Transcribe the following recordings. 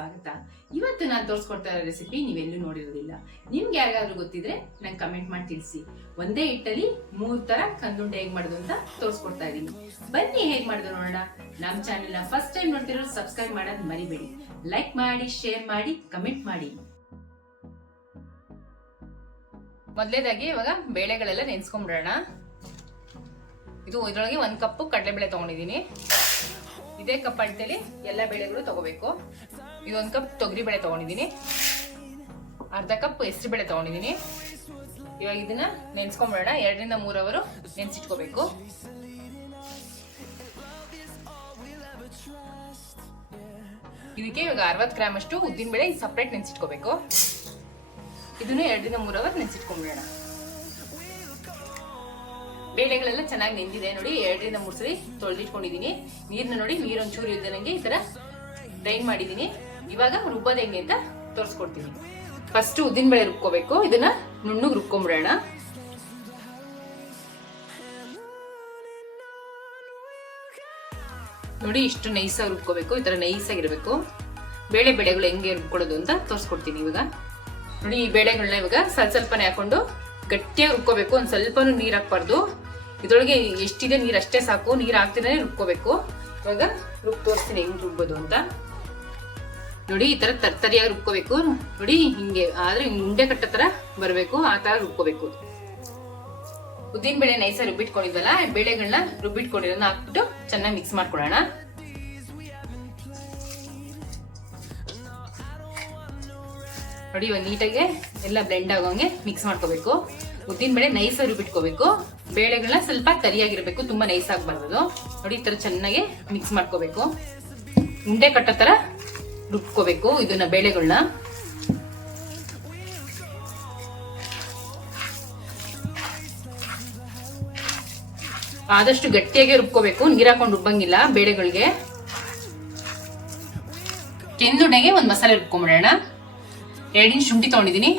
ಸ್ವಾಗತ. ಇವತ್ತು ನಾನು ತೋರಿಸ್ಕೊಡ್ತಾ ಇರೋ ರೆಸಿಪಿ ನೀವೆಲ್ಲೂ ನೋಡಿರೋದಿಲ್ಲ. ನಿಮ್ಗೆ ಯಾರಿಗಾದ್ರೂ ಗೊತ್ತಿದ್ರೆ ನಂಗೆ ಕಮೆಂಟ್ ಮಾಡಿ ತಿಳಿಸಿ. ಒಂದೇ ಹಿಟ್ಟಲ್ಲಿ 3 ತರ ಕಂದುಂಡೆ ಹೇಗ್ ಮಾಡೋದು ಅಂತ ತೋರಿಸ್ಕೊಡ್ತಾ ಇದೀನಿ. ಬನ್ನಿ ಹೇಗ್ ಮಾಡೋದು ನೋಡೋಣ. ನಮ್ಮ ಚಾನೆಲ್ ನ ಫಸ್ಟ್ ಟೈಮ್ ನೋಡ್ತಿರೋರು ಸಬ್ಸ್ಕ್ರೈಬ್ ಮಾಡೋದು ಮರಿಬೇಡಿ. ಲೈಕ್ ಮಾಡಿ, ಶೇರ್ ಮಾಡಿ, ಕಮೆಂಟ್ ಮಾಡಿ. ಮೊದಲೇದಾಗಿ ಇವಾಗ ಬೇಳೆಗಳೆಲ್ಲ ನೆನ್ಸ್ಕೊಂಡ್ಬಿಡೋಣ. ಇದರೊಳಗೆ 1 ಕಪ್ ಕಡಲೆಬೇಳೆ ತಗೊಂಡಿದ್ದೀನಿ. ಇದೇ ಕಪ್ ಅಳತೆಲಿ ಎಲ್ಲ ಬೇಳೆಗಳು ತಗೋಬೇಕು. ಇದು 1 ಕಪ್ ತೊಗರಿ ಬೇಳೆ ತಗೊಂಡಿದ್ದೀನಿ. ಅರ್ಧ ಕಪ್ ಹೆಸರು ಬೇಳೆ ತಗೊಂಡಿದ್ದೀನಿ. ಇವಾಗ ಇದನ್ನ ನೆನ್ಸ್ಕೊಂಡ್ಬಿಡೋಣ. 2 ರಿಂದ 3 ಅವರ್ ನೆನ್ಸಿಟ್ಕೋಬೇಕು. ಇದಕ್ಕೆ ಇವಾಗ 60 ಗ್ರಾಮ್ ಅಷ್ಟು ಉದ್ದಿನ ಬೇಳೆ ಸಪ್ರೇಟ್ ನೆನ್ಸಿಟ್ಕೋಬೇಕು. ಇದನ್ನು 2 ರಿಂದ 3 ಅವರ್ ನೆನ್ಸಿಟ್ಕೊಂಡ್ಬಿಡೋಣ. ಬೇಳೆಗಳೆಲ್ಲ ಚೆನ್ನಾಗಿ ನೆಂದಿದೆ ನೋಡಿ. 2 ರಿಂದ 3 ಸರಿ ತೊಳೆದಿಟ್ಕೊಂಡಿದ್ದೀನಿ. ನೀರ್ನ ನೋಡಿ, ನೀರು ಒಂಚೂರು ಇದ್ದಂಗೆ ಈ ತರ ಡ್ರೈನ್ ಮಾಡಿದೀನಿ. ಇವಾಗ ರುಬ್ಬೋದು ಹೆಂಗೆ ಅಂತ ತೋರಿಸ್ಕೊಡ್ತೀನಿ. ಫಸ್ಟ್ ಉದ್ದಿನ ಬೇಳೆ ರುಬ್ಕೋಬೇಕು. ಇದನ್ನ ನುಣ್ಣಗೆ ರುಬ್ಕೊಂಡ್ಬಿಡೋಣ. ನೋಡಿ, ಇಷ್ಟು ನೈಸಾಗಿ ರುಬ್ಕೋಬೇಕು. ಈ ತರ ನೈಸಾಗಿರ್ಬೇಕು. ಬೇಳೆಗಳು ಹೆಂಗೆ ರುಬ್ಕೊಳ್ಳೋದು ಅಂತ ತೋರಿಸ್ಕೊಡ್ತೀನಿ ಇವಾಗ. ನೋಡಿ, ಈ ಬೇಳೆಗಳನ್ನ ಇವಾಗ ಸ್ವಲ್ಪನೇ ಹಾಕೊಂಡು ಗಟ್ಟಿಯಾಗಿ ರುಬ್ಕೋಬೇಕು. ಒಂದ್ ಸ್ವಲ್ಪನೂ ನೀರ್ ಹಾಕ್ಬಾರ್ದು. ಇದ್ರೊಳಗೆ ಎಷ್ಟಿದೆ ನೀರ್ ಅಷ್ಟೇ ಸಾಕು. ನೀರ್ ಹಾಕ್ತಿದ್ರೆ ರುಬ್ಕೋಬೇಕು. ಇವಾಗ ತೋರಿಸ್ತೀನಿ ಹೆಂಗ್ ರುಬ್ಬೋದು ಅಂತ. ನೋಡಿ, ಈ ತರ ತರಿಯಾಗಿ ರುಬ್ಕೋಬೇಕು. ನೋಡಿ, ಹಿಂಗೆ ಆದ್ರೆ ಉಂಡೆ ಕಟ್ಟ ತರ ಬರ್ಬೇಕು. ಆ ತರ ರುಬ್ಕೋಬೇಕು. ಉದ್ದಿನ ಬೇಳೆ ನೈಸ ರುಬ್ಬಿಟ್ಕೊಂಡಿದ್ವಲ್ಲ, ಬೇಳೆಗಳನ್ನ ರುಬ್ಬಿಟ್ಕೊಂಡಿರೋದನ್ನ ಹಾಕ್ಬಿಟ್ಟು ಚೆನ್ನಾಗಿ ಮಿಕ್ಸ್ ಮಾಡ್ಕೊಳ್ಳೋಣ. ನೋಡಿ, ಇವಾಗ ನೀಟಾಗಿ ಎಲ್ಲ ಬ್ಲೆಂಡ್ ಆಗೋಂಗೆ ಮಿಕ್ಸ್ ಮಾಡ್ಕೋಬೇಕು. ಉದ್ದಿನ ಬೇಳೆ ನೈಸ್ ರುಬ್ಬಿಟ್ಕೋಬೇಕು. ಬೇಳೆಗಳನ್ನ ಸ್ವಲ್ಪ ತರಿಯಾಗಿರ್ಬೇಕು, ತುಂಬಾ ನೈಸ್ ಆಗ್ಬಾರ್ದು. ನೋಡಿ, ಈ ತರ ಚೆನ್ನಾಗಿ ಮಿಕ್ಸ್ ಮಾಡ್ಕೋಬೇಕು. ಉಂಡೆ ಕಟ್ಟೋ ತರ ರುಬ್ಕೋಬೇಕು ಇದನ್ನ ಬೇಳೆಗಳನ್ನ. ಆದಷ್ಟು ಗಟ್ಟಿಯಾಗಿ ರುಬ್ಕೋಬೇಕು. ನೀರ್ ಹಾಕೊಂಡು ರುಬ್ಬಂಗಿಲ್ಲ ಬೇಳೆಗಳಿಗೆ. ಕೆಂದುಂಡೆಗೆ ಒಂದ್ ಮಸಾಲೆ ರುಬ್ಕೊಂಡ್ಬಿಡೋಣ. 2 ಇಂಚ್ ಶುಂಠಿ ತಗೊಂಡಿದ್ದೀನಿ.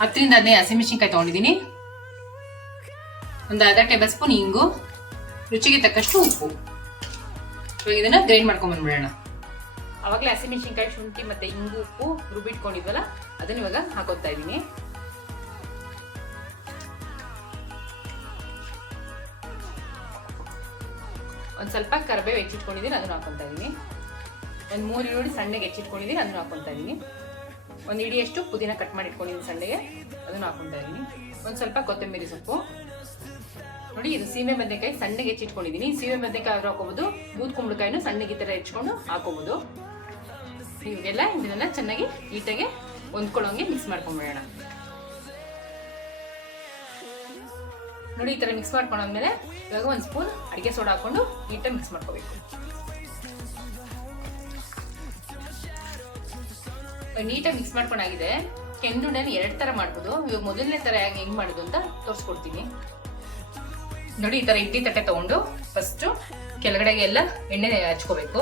10 ರಿಂದ 15 ಹಸಿಮೆಣಸಿನ್ಕಾಯಿ ತಗೊಂಡಿದ್ದೀನಿ. ಒಂದು ಅರ್ಧ ಟೇಬಲ್ ಸ್ಪೂನ್ ಇಂಗು, ರುಚಿಗೆ ತಕ್ಕಷ್ಟು ಉಪ್ಪು. ಇವಾಗ ಇದನ್ನ ಗ್ರೈಂಡ್ ಮಾಡ್ಕೊಂಡ್ ಬಂದ್ಬಿಡೋಣ. ಅವಾಗಲೇ ಹಸಿಮೆಣಸಿನ್ಕಾಯಿ, ಶುಂಠಿ ಮತ್ತೆ ಇಂಗು, ಉಪ್ಪು ರುಬ್ಬಿಟ್ಕೊಂಡಿದ್ವಲ್ಲ, ಅದನ್ನ ಇವಾಗ ಹಾಕೋತಾ ಇದ್ದೀನಿ. ಒಂದ್ ಸ್ವಲ್ಪ ಕರಿಬೇವು ಹೆಚ್ಚಿಟ್ಕೊಂಡಿದ್ದೀನಿ, ಅದನ್ನ ಹಾಕೊಂತಾ ಇದೀನಿ. ಒಂದ್ 3 ಈರುಳ್ಳಿ ಸಣ್ಣಗೆ ಹೆಚ್ಚಿಟ್ಕೊಂಡಿದ್ದೀನಿ, ಅದನ್ನ ಹಾಕೊಂತಾ ಇದೀನಿ. 1 ಹಿಡಿಯಷ್ಟು ಪುದೀನ ಕಟ್ ಮಾಡಿ ಇಟ್ಕೊಂಡಿದ್ದೀನಿ ಸಣ್ಣಗೆ, ಅದನ್ನ ಹಾಕೊಂತಾ ಇದೀನಿ. ಒಂದ್ ಸ್ವಲ್ಪ ಕೊತ್ತಂಬರಿ ಸೊಪ್ಪು. ನೋಡಿ, ಇದು ಸೀಮೆ ಬದನೆಕಾಯಿ ಸಣ್ಣಗೆ ಹೆಚ್ಚಿಟ್ಕೊಂಡಿದ್ದೀನಿ. ಸೀಮೆ ಬದನೆಕಾಯಿ ಆದ್ರೂ ಹಾಕೋಬಹುದು, ಬೂದ್ ಕುಂಬಳಕಾಯಿನೂ ಸಣ್ಣಗೆ ಈ ತರ ಹೆಚ್ಕೊಂಡು ಹಾಕೋಬಹುದು. ಇವೆಲ್ಲ ಇದನ್ನೆಲ್ಲ ಚೆನ್ನಾಗಿ ನೀಟಾಗಿ ಹೊಂದ್ಕೊಳ್ಳೋಂಗೆ ಮಿಕ್ಸ್ ಮಾಡ್ಕೊಂಡ್ಬಿಡೋಣ. ನೋಡಿ, ಈ ತರ ಮಿಕ್ಸ್ ಮಾಡ್ಕೊಂಡಾದ್ಮೇಲೆ ಇವಾಗ 1 ಸ್ಪೂನ್ ಅಡಿಗೆ ಸೋಡಾ ಹಾಕೊಂಡು ನೀಟಾಗಿ ಮಿಕ್ಸ್ ಮಾಡ್ಕೋಬೇಕು. ನೀಟಾಗಿ ಮಿಕ್ಸ್ ಮಾಡ್ಕೊಂಡಾಗಿದೆ. ಕೆಂದುಂಡೆನ 2 ತರ ಮಾಡ್ಬೋದು. ಇವಾಗ ಮೊದಲನೇ ತರ ಹೆಂಗ್ ಮಾಡೋದು ಅಂತ ತೋರಿಸ್ಕೊಡ್ತೀನಿ. ನೋಡಿ, ಈ ತರ ಇಡ್ಲಿ ತಟ್ಟೆ ತಗೊಂಡು ಫಸ್ಟ್ ಕೆಳಗಡೆಗೆ ಎಲ್ಲ ಎಣ್ಣೆ ಹಚ್ಕೋಬೇಕು.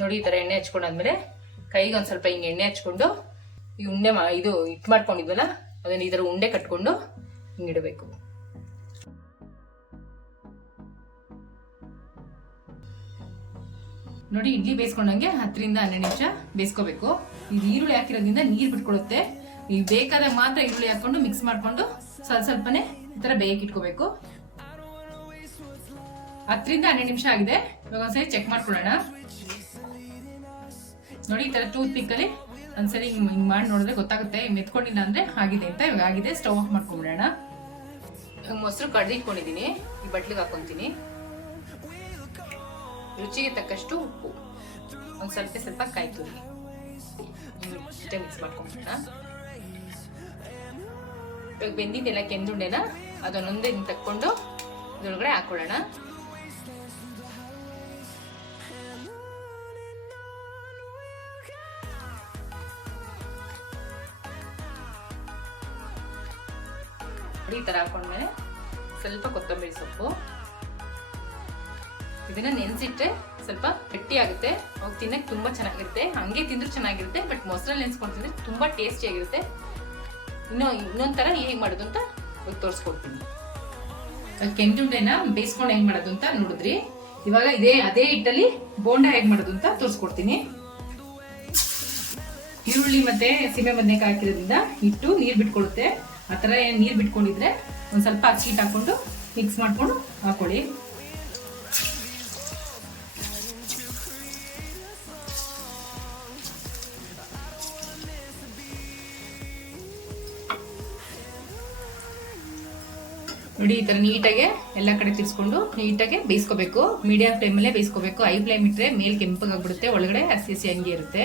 ನೋಡಿ, ಈ ತರ ಎಣ್ಣೆ ಹಚ್ಕೊಂಡಾದ್ಮೇಲೆ ಕೈಗೆ ಒಂದ್ ಸ್ವಲ್ಪ ಹಿಂಗೆ ಎಣ್ಣೆ ಹಚ್ಕೊಂಡು ಈ ಉಂಡೆ ಇದು ಹಿಟ್ಟು ಮಾಡ್ಕೊಂಡಿದ್ವಲ್ಲ, ಅದನ್ನ ಈ ತರ ಉಂಡೆ ಕಟ್ಕೊಂಡು ಹಿಂಗಿಡಬೇಕು. ನೋಡಿ, ಇಡ್ಲಿ ಬೇಯಿಸ್ಕೊಂಡಂಗೆ 10 ರಿಂದ 12 ನಿಮಿಷ ಬೇಯಿಸ್ಕೋಬೇಕು. ಇದು ಈರುಳ್ಳಿ ಹಾಕಿರೋದ್ರಿಂದ ನೀರ್ ಬಿಟ್ಕೊಡುತ್ತೆ. ನೀವು ಬೇಕಾದಾಗ ಮಾತ್ರ ಈರುಳ್ಳಿ ಹಾಕೊಂಡು ಮಿಕ್ಸ್ ಮಾಡ್ಕೊಂಡು ಸ್ವಲ್ಪನೇ ಈ ತರ ಬೇಯಕ್ಕೆ ಇಟ್ಕೋಬೇಕು. 10 ರಿಂದ 12 ನಿಮಿಷ ಆಗಿದೆ. ಇವಾಗ ಒಂದ್ಸರಿ ಚೆಕ್ ಮಾಡ್ಕೊಳ್ಳೋಣ. ನೋಡಿ, ಈ ತರ ಟೂತ್ ಪಿಕ್ ಅಲ್ಲಿ ಒಂದ್ಸರಿ ಹಿಂಗ್ ಮಾಡಿ ನೋಡಿದ್ರೆ ಗೊತ್ತಾಗುತ್ತೆ. ಮೆತ್ಕೊಂಡಿಲ್ಲ ಅಂದ್ರೆ ಆಗಿದೆ ಅಂತ. ಇವಾಗ ಆಗಿದೆ. ಸ್ಟವ್ ಆಫ್ ಮಾಡ್ಕೊಂಡ್ಬಿಡೋಣ. ಮೊಸರು ಕಡ್ದಿಟ್ಕೊಂಡಿದ್ದೀನಿ, ಈ ಬಟ್ಲಿಗೆ ಹಾಕೊಂತೀನಿ. ರುಚಿಗೆ ತಕ್ಕಷ್ಟು ಉಪ್ಪು, ಒಂದ್ ಸ್ವಲ್ಪ ಕಾಯಿ ತುರಿ ಮಿಕ್ಸ್ ಮಾಡ್ಕೊಂಡ್ಬಿಡೋಣ. ಇವಾಗ ಬೆಂದಿದ್ದೆಲ್ಲ ಕೆಂದುಂಡೆನ ಅದನ್ನೊಂದೇ ತಕ್ಕೊಂಡು ಇದ್ರೊಳಗಡೆ ಹಾಕೊಳ್ಳೋಣ. ಈ ತರ ಹಾಕೊಂಡ್ಮೇಲೆ ಸ್ವಲ್ಪ ಕೊತ್ತಂಬರಿ ಸೊಪ್ಪು. ಇದನ್ನ ನೆನ್ಸಿಟ್ರೆ ಸ್ವಲ್ಪ ಗಟ್ಟಿ ಆಗುತ್ತೆ. ಅವಾಗ ತಿನ್ನಕ್ಕೆ ತುಂಬಾ ಚೆನ್ನಾಗಿರುತ್ತೆ. ಹಂಗೆ ತಿಂದ್ರು ಚೆನ್ನಾಗಿರುತ್ತೆ, ಬಟ್ ಮೊಸರಲ್ಲಿ ನೆನ್ಸ್ಕೊಂಡು ತಿಂದ್ರೆ ತುಂಬಾ ಟೇಸ್ಟಿ ಆಗಿರುತ್ತೆ. ಇನ್ನೊಂದ್ ತರ ಹೇಗ್ ಮಾಡೋದು ಅಂತ ತೋರಿಸ್ಕೊಡ್ತೀನಿ. ಕೆಂದುಂಡೆನ ಬೇಯಿಸ್ಕೊಂಡು ಹೆಂಗ್ ಮಾಡೋದು ಅಂತ ನೋಡಿದ್ರಿ. ಇವಾಗ ಅದೇ ಹಿಟ್ಟಲ್ಲಿ ಬೋಂಡ ಹೇಗ್ ಮಾಡೋದು ಅಂತ ತೋರಿಸ್ಕೊಡ್ತೀನಿ. ಈರುಳ್ಳಿ ಮತ್ತೆ ಸೀಮೆ ಬದನೆಕಾಯಿ ಹಾಕಿರೋದ್ರಿಂದ ಹಿಟ್ಟು ನೀರು ಬಿಟ್ಕೊಳ್ಳುತ್ತೆ. ಆ ಥರ ನೀರು ಬಿಟ್ಕೊಂಡಿದ್ರೆ ಒಂದು ಸ್ವಲ್ಪ ಅಕ್ಕಿ ಹಿಟ್ಟು ಹಾಕೊಂಡು ಮಿಕ್ಸ್ ಮಾಡ್ಕೊಂಡು ಹಾಕೊಳ್ಳಿ. ನೋಡಿ ಈ ತರ ನೀಟಾಗಿ ಎಲ್ಲ ಕಡೆ ತಿರ್ಸ್ಕೊಂಡು ನೀಟಾಗಿ ಬೇಯಿಸ್ಕೋಬೇಕು. ಮೀಡಿಯಂ ಫ್ಲೇಮಲ್ಲೇ ಬೇಯಿಸ್ಕೋಬೇಕು. ಹೈ ಫ್ಲೇಮ್ ಇಟ್ಟರೆ ಮೇಲೆ ಕೆಂಪಗಾಗ್ಬಿಡುತ್ತೆ, ಒಳಗಡೆ ಹಸಿ ಹಸಿ ಹಂಗೆ ಇರುತ್ತೆ.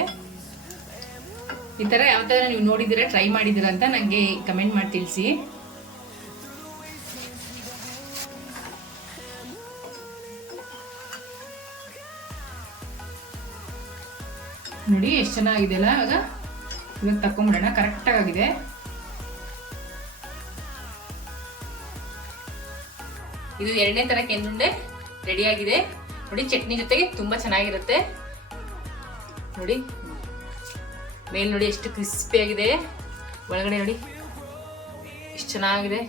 ಈ ತರ ಯಾವ ತರ ನೀವು ನೋಡಿದಿರ ಟ್ರೈ ಮಾಡಿದಿರಾ ಅಂತ ನಂಗೆ ಕಮೆಂಟ್ ಮಾಡಿ ತಿಳಿಸಿ. ನೋಡಿ ಎಷ್ಟು ಚೆನ್ನಾಗಿದೆ ಅಲ್ಲ. ಇವಾಗ ತಕೊಂಡ್ಬಿಡೋಣ. ಕರೆಕ್ಟ್ ಆಗಿದೆ. ಇದು 2ನೇ ತರ ಕೆಂದುಂಡೆ ರೆಡಿ ಆಗಿದೆ. ನೋಡಿ ಚಟ್ನಿ ಜೊತೆಗೆ ತುಂಬಾ ಚೆನ್ನಾಗಿರುತ್ತೆ. ನೋಡಿ ಮೇಲ್ ನೋಡಿ ಎಷ್ಟು ಕ್ರಿಸ್ಪಿ ಆಗಿದೆ, ಒಳಗಡೆ ನೋಡಿ ಎಷ್ಟು ಚೆನ್ನಾಗಿದೆ.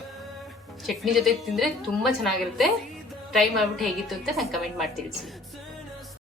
ಚಟ್ನಿ ಜೊತೆ ತಿಂದ್ರೆ ತುಂಬಾ ಚೆನ್ನಾಗಿರುತ್ತೆ. ಟ್ರೈ ಮಾಡ್ಬಿಟ್ಟು ಹೇಗಿತ್ತು ಅಂತ ನಂಗೆ ಕಮೆಂಟ್ ಮಾಡಿ ತಿಳಿಸಿ.